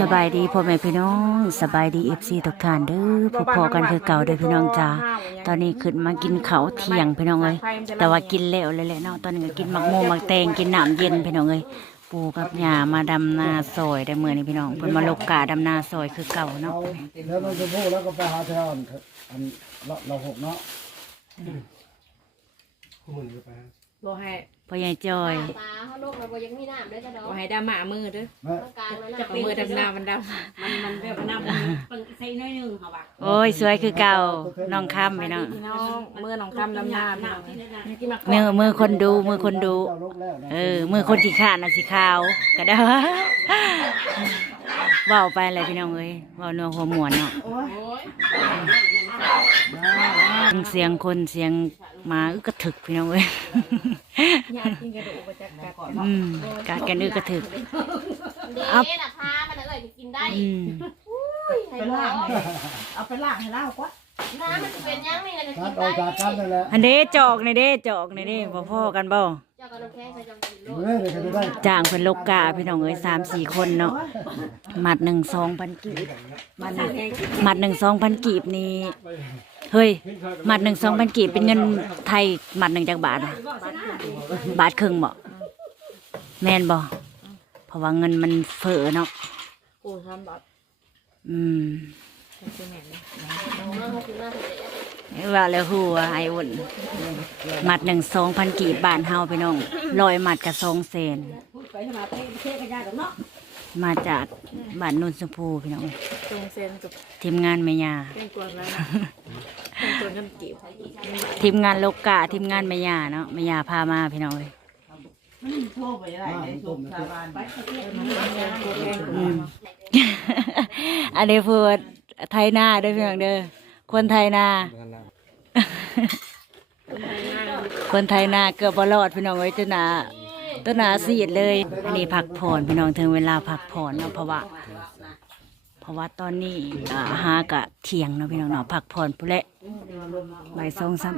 สบายดีพ่อแม่พี่น้องสบายดีเอฟซีทุกท่านเด้อพบพอกันคือเก่าเด้อพี่น้องจ้าตอนนี้ขึ้นมากินข้าวเที่ยงพี่น้องเอ้ยแต่ว่ากินแล้วเลยแหละเนาะตอนนี้ก็กินหมักโมหมักแตงกินน้ำเย็นพี่น้องเอ้ยปูกับยามาดำนาซอยได้เมื่อนี้พี่น้องเพิ่นมาลกกาดำนาซอยคือเก่าเนาะเอาแล้วมันจะพูดแล้วก็ไปหาแถวอันอันเราเราหกเนาะ บ่ให้พ่อใหญ่จอย ปลาเขาลูกเราบ่ยังมีน้ำด้วยจ้ะดอกบ่ให้ดำหมามือเด้อแม่ตรงกลางนั่นจะน่ะเอามือดำหน้ามันดมันมันแบบว่าน้ำมันเพิ่งใส่น้อยหนึงเขาว่าโอ้ยสวยคือเก่าน้องค้ำพี่น้องำพี่น้องมือน้องคำดำหน้าพี่น้องนี่กินมามือมือคนดูมือคนดูเจ้าลูกแล้วนะเออมือคนที่ขาดน่ะสิขาวก็ได้ เว้าไปเลยพี่น้องเอ้ยเว้าเนื้อหัวหมวนเนาะเสียงคนเสียงหมาอึกกระถึกพี่น้องเอ้ยญาติกินกระดูกประจักกัดอืมกัดกันอึกกระถึกเด็ดน่ะพามันเลยกินได้อืมให้เราเอาไปล้างให้เล่ากว่าน้ำมันจะเป็นยังนี่นะกินได้อันเด้จอกในเด้จอกในเด้บ่พ่อกันบ่ เจ้ากับน้ำแข็งใส่จังกินลูกเมื่อเลยก็จะได้จ้างเป็นลูกกาพี่น้องเอ้ยสามสี่คนเนาะหมัดหนึ่งสองพันกีบหมัดหนึ่งหมัดหนึ่งสองพันกีบนี่เฮ้ยหมัดหนึ่งสองพันกีบเป็นเงินไทยหมัดหนึ่งจากบาทอะบาทครึ่งบ่แม่นบ่เพราะว่าเงินมันเฟ้อเนาะกูทำแบบอืมเป็นแม่นเลยเอามาเขากินหน้าเด็ด ว่าแล้วฮู้ว่าไอ้อุ่นหมัดหนึ่งสองพันกีบบาทเฮาพี่น้องร้อยหมัดกับสองเซนไปขนาดเต้เต้กันยากกับเนาะมาจากบ้านโนนชมพูพี่น้องตรงเซนกับทีมงานแม่ยาเป็นกวนแล้วนะเป็นกวนกันกีบทีมงานโลกาทีมงานแม่ยาเนาะแม่ยาพามาพี่น้องเลยโทรไปได้ในโทรสาบานไปอืมอันนี้พูดไทยนาเด้อพี่น้องเด้อคนไทยนา คนไทยนาเกือบบรอดพี่น้องเอ้ยตัวหนาตัวหนาสีดเลยอันนี้พักผ่อนพี่น้องถึงเวลาพักผ่อนเนาะเพราะว่าเพราะว่าตอนนี้อ่าหากะเที่ยงเนาะพี่น้องเนาะพักผ่อนพุ่นแหละบ่ายสองสาม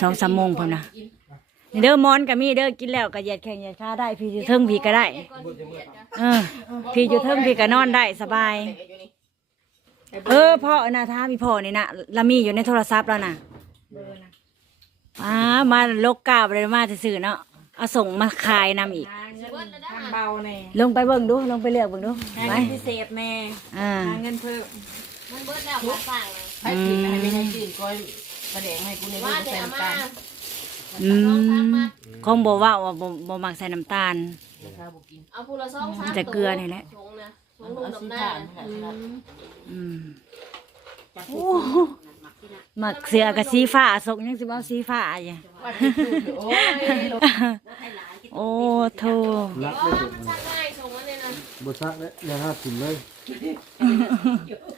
สองสามโมงพุ่นนะนี่เด้อมอนก็มีเด้อกินแล้วก็เหยียดแข้งเหยียดขาได้พี่อยู่เทิงพี่ก็ได้เออพี่อยู่เทิงพี่ก็นอนได้สบาย เออพ่อนะถ้ามีพ่อนี่นะละมีอยู่ในโทรศัพท์แล้วนะ เบอร์นะอ่ามาลกกาบเลยมาซื่อๆเนาะเอาส่งมาขายนำอีก หาเงินทางเบาแน่ลงไปเบิ่งดูลงไปเลือกเบิ่งดูหาไปเงินพิเศษแน่อ่า หาเงินเพิ่มมันเบิดแล้วมาสั่งเลยให้กินให้ไม่ให้กินก้อยประเดงให้กูในว่านี้เดี๋ยวใส่เอาน้ำมาตาลอืสองสามมมัดคงบอกว่าว่าบ่บ่มักใส่น้ำตาลข้าวบุกินเอาพูละสองสามจะเกลือนี่แหละชงนะชงลูกดำหน้านะอืม อืมโอ้ห มักเสือกับสีฟ้าสกยังสิบ่เอาสีฟ้าอยู่ว่ากินคือโอ้ยโอ้โธรักอ๋อไม่ถูกมันช่างง่ายชงอันนี้นะบุษักเลยอย่าห้าถิ่นเลย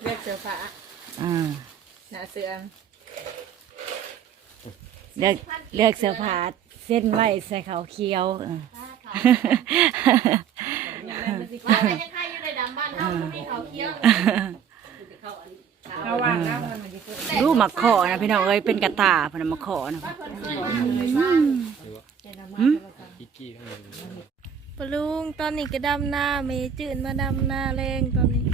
เลือกเสื้อผ้าอ่าหน้าเสื้อเลือกเลือกเสื้อผ้าเส้นไว้ใส่ขาวเขียวเออว่าเป็นยังไงอยู่ในดำบ้านเฮาบ่มีเขาเคี้ยว เอาว่างแล้วมันมันจะเกิดรูมักขอนะพี่น้องเอ้ยเป็นกระตาเพนนะมักขอนะว่าเพิ่นเคยมาเลยสร้างปะลุงตอนนี้ก็ดำหน้าเมจืดมาดำหน้าแรงตอนนี้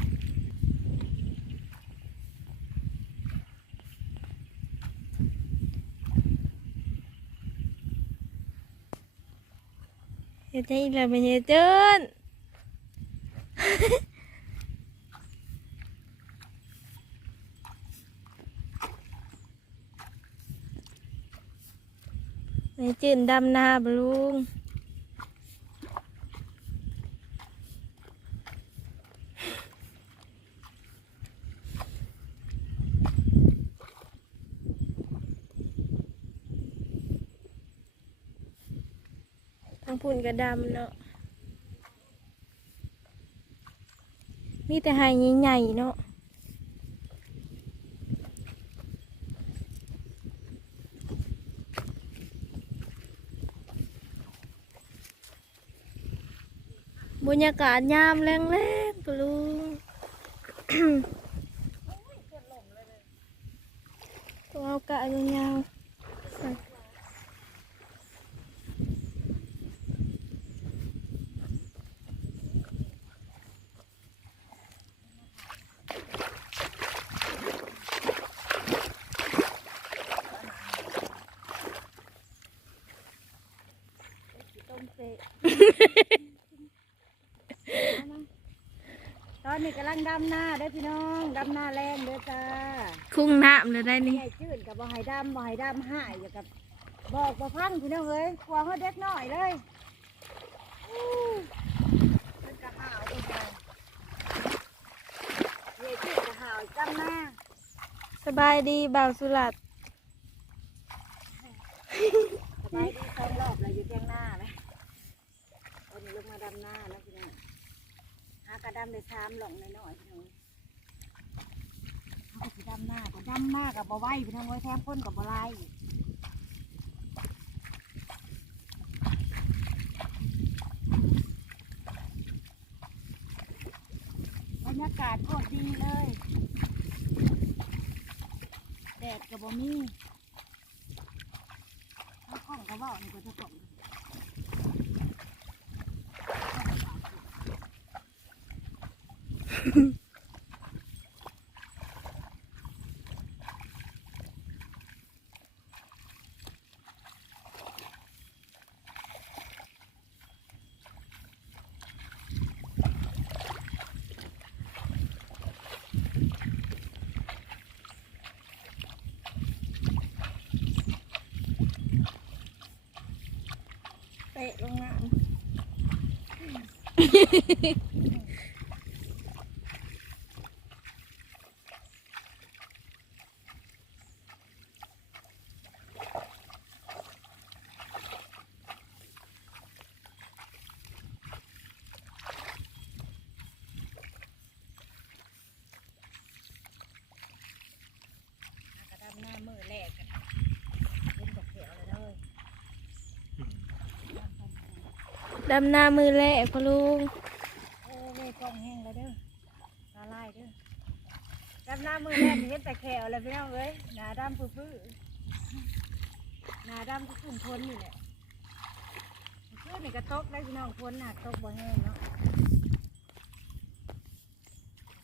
เฮ็ดให้อีกแล้วเป็นเฮ็ด จืดดำหน้าปะลุงทางพุ่นกระดำเนาะ มีแต่หายใหญ่ๆเนาะ บรรยากาศยามแรงๆปลูตัวเอากะยาวต้มเตะ นนี้กำลังดำหน้าเด้อพี่น้องดำหน้าแรงเด้อจ้าคุ้งน้ำเลยได้นี่ ใหญ่จืดกับบ่ให้ดำบ่ให้ดำหายอยู่กับบอกบ่พังพี่น้องเอ้ยกลัวเขาเด็กน้อยเลยอู้มันกระหาวไปเลยใหญ่จืดกระหาวจำหน้าสบายดีบ่าวสุรัตน์สบายดีสองรอบเลยอยู่เทียงหน้าไหมวันนี้ลงมาดำหน้านะพี่น้องหา กระดำได้สามหลงน้อยๆพี่น้องเขาก็สิดำหน้าก็ดำหน้ากับบ่ไหวพี่น้องเอ้ยแถมพ้นกับบ่ไหลบรรยากาศโคตรดีเลย แดดกับบ่มีถ้าข้องก็เว่านี่ก็จะข้องเตะลงน้ กระดำหน้า มือแรกกันเป็นดอกเขียวเลยเด้อำ ดำหน้ามือแรกพะลุงเออเว้ยกล้องแห้งแล้วเด้อตาลายเด้อดำหน้ามือแรกนี่เห็นแต่แขวเลยพี่น้องเอ้ยหนาดำพื้อๆหนาดำก็ขึ้นพ้นนี่แหละคือนี่ก็ตกได้พี่น้องพ้นหนักตกบ่แห้งเนาะ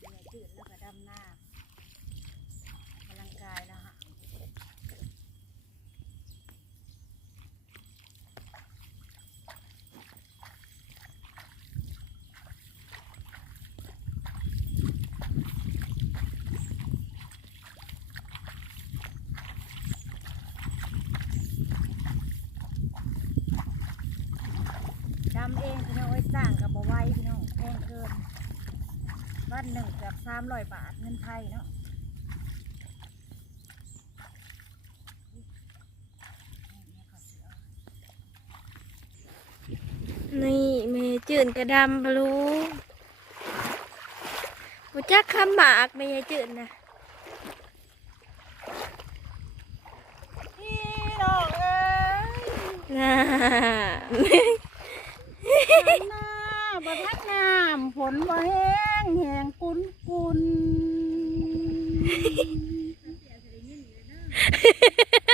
เนี่ยจืดแล้วก็ดำหน้ากำลังกายแล้วฮะ ดำเองพี่น้องไว้จ้างกับบ่ไหว้พี่น้องแพงเกิน วันหนึ่งเกือบสามร้อยบาทเงินไทยเนาะนี่เมจืดกระดำพะลุงบ่จักคำหมากเมยจืดนะพี่น้องเอ้ยน่าหน้าบ่ทักน้ำฝนบ่แห้ง แห้งกุนกุน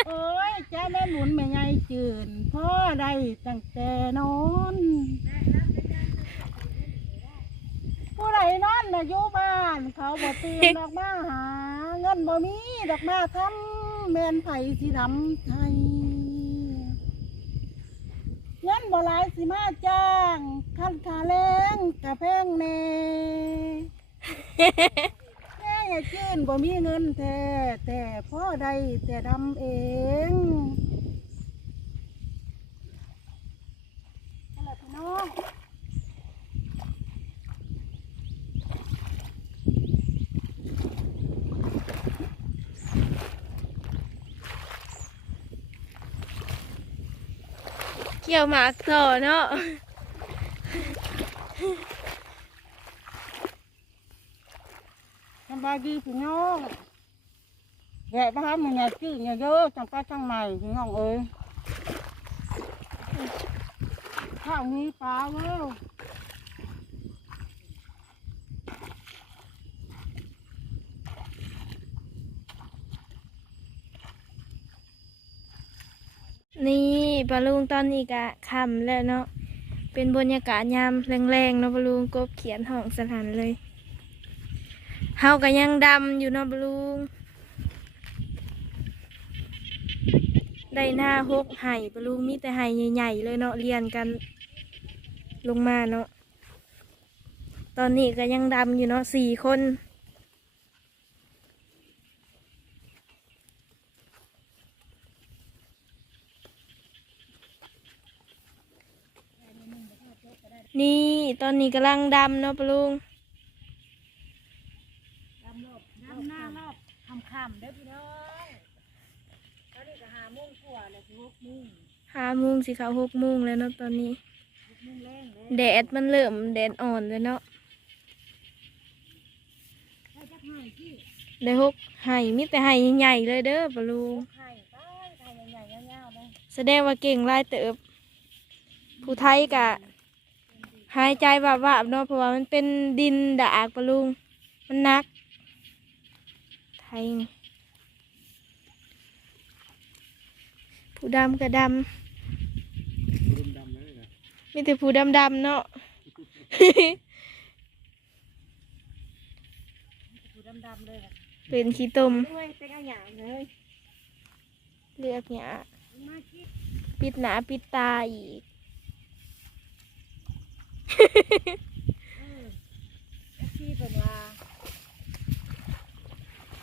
โอ้ยจ้าแม่หมุนแม่ใหญ่จืนพ่อได้ตั้งแต่นอนผู้ใดนอนน่ะอยู่บ้าน เขาบ่ตื่นดอกมาหา เงินบ่มีดอกมาทำแม่นไผสิทำไทย เงินบ่หลายสิมาจ้างคันขาแรงกะแพงแน่แม่อย่าจื้นบ่มีเงินแท้แต่พ่อใดแต่ดำเองนั่นแหละพี่น้อง กี่ยวหมากต่อเนาะสบายดีพี่น้องแวะมาหามึงอย่าจื้ออย่าเยอะจังป้าจังใหม่พี่น้องเอ้ยข้าวนี้ปลาเว้ยนี่ ปลาลุงตอนนี้กะคำแล้วเนาะเป็นบรรยากาศยามแรงๆเนาะปลาลุงกบเขียนห้องสถานเลยเฮาก็ยังดำอยู่เนาะปลาลุงได้หน้าหกไห่ปลาลุงมีแต่ไห่ใหญ่ๆเลยเนาะเรียนกันลงมาเนาะตอนนี้ก็ยังดำอยู่เนาะสี่คน นี่ตอนนี้กำลังดำเนาะปะลุงดำรอบดำหน้ารอบคำคำๆเด้อพี่น้องตอนนี้ก็หาโมงกว่าเลยสิหกโมงห้าโมงสิเขาหกโมงแล้วเนาะตอนนี้ หกโมงแรงเลยแดดมันเริ่มแดดอ่อนเลยเนาะได้จักหน่อยที่ได้หกไห่มีแต่ไห่ใหญ่ๆเลยเด้อปะลุง ไข่ไปไข่ใหญ่ๆยาวๆเลยแสดงว่าเก่งหลายเติบ ผู้ไทยกะ หายใจวาบๆเนาะเพราะว่ามันเป็นดินดากปะลุง มันหนัก ไทยนี่ผู้ดำกับดรุมดำเลยนะำมีแต่ผู้ดำๆเนาะผู้ดำๆเลยล่ะเป็นขี้ตมด้วยเป็นอะไรอย่างเลยเลือกเนี่ยมาคิดปิดหนาปิดตาอีก เอฟซีเพิ่นว่า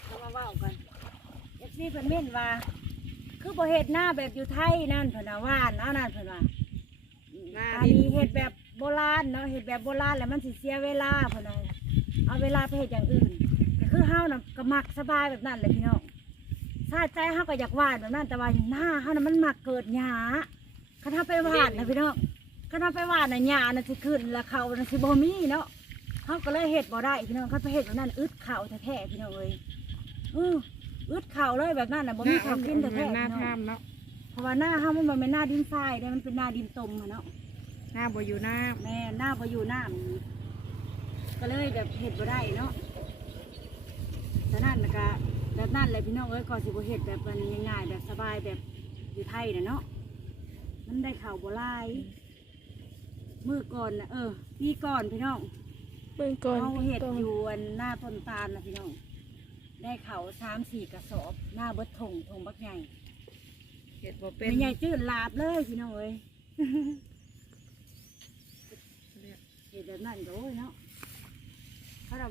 เรามาเว้ากันเอฟซีเพิ่นเม่นว่า คือบ่เฮ็ดหน้าแบบอยู่ไทยนั่นเพิ่นว่าว่านเอานั่นเพิ่นว่าหน้าอันดินนี้เฮ็ดแบบโบราณเนาะเฮ็ดแบบโบราณแล้วมันสิเสียเวลาเพิ่นว่าเอาเวลาไปเฮ็ดอย่างอื่นก็คือเฮาน่ะก็มักสบายแบบนั้นแหละพี่น้องถ้าใจเฮาก็อยากวาดแบบนั้นแต่ว่าหน้าเฮาน่ะมันมักเกิดหญ้าคันเฮาไปวาดนะพี่น้อง คันเฮาไปวาดน่ะหญ้าน่ะสิขึ้นแล้วเขาน่ะสิบ่มีเนาะเฮาก็เลยเฮ็ดบ่ได้พี่น้องคันไปเฮ็ดแบบนั้นอึดข้าวแท้ๆพี่น้องเอ้ยเอออึดข้าวเลยแบบนั้นน่ะบ่มีข้าวกินแท้ๆหพี่น้าน้องถ้ำเนาะเพราะว่าหน้าเฮามันบ่แม่นหน้าดินทรายเด้มันเป็นหน้าดินตมอะเนาะหน้าบ่อยู่หน้าแม่หน้าพออยู่หน้ามันก็เลยแบบเห็ดบ่ได้เนาะแต่นั่นนะก็แบบนั่นเลยพี่น้องเอ้ยก่อนสิบ่เห็ดแบบมันง่ายๆแบบสบายแบบอยู่ไทยนะเนาะมันได้ข่าวบ่หลาย มือก่อนนะเออปีก่อนพี่น้องเบิ่งก่อนเขาเห็ดก่อนอยู่อันหน้าต้นตาลนะพี่น้อง ได้เขาวสามสี่กระสอบ หน้าเบิดถงถงบักใหญ่เห็ดบ่เป็เป็นนใหญ่จืดลาบเลยพี่น้องเอ้ยเห็ดแบบนั้นก็โอ้ยเนาะเขาเรา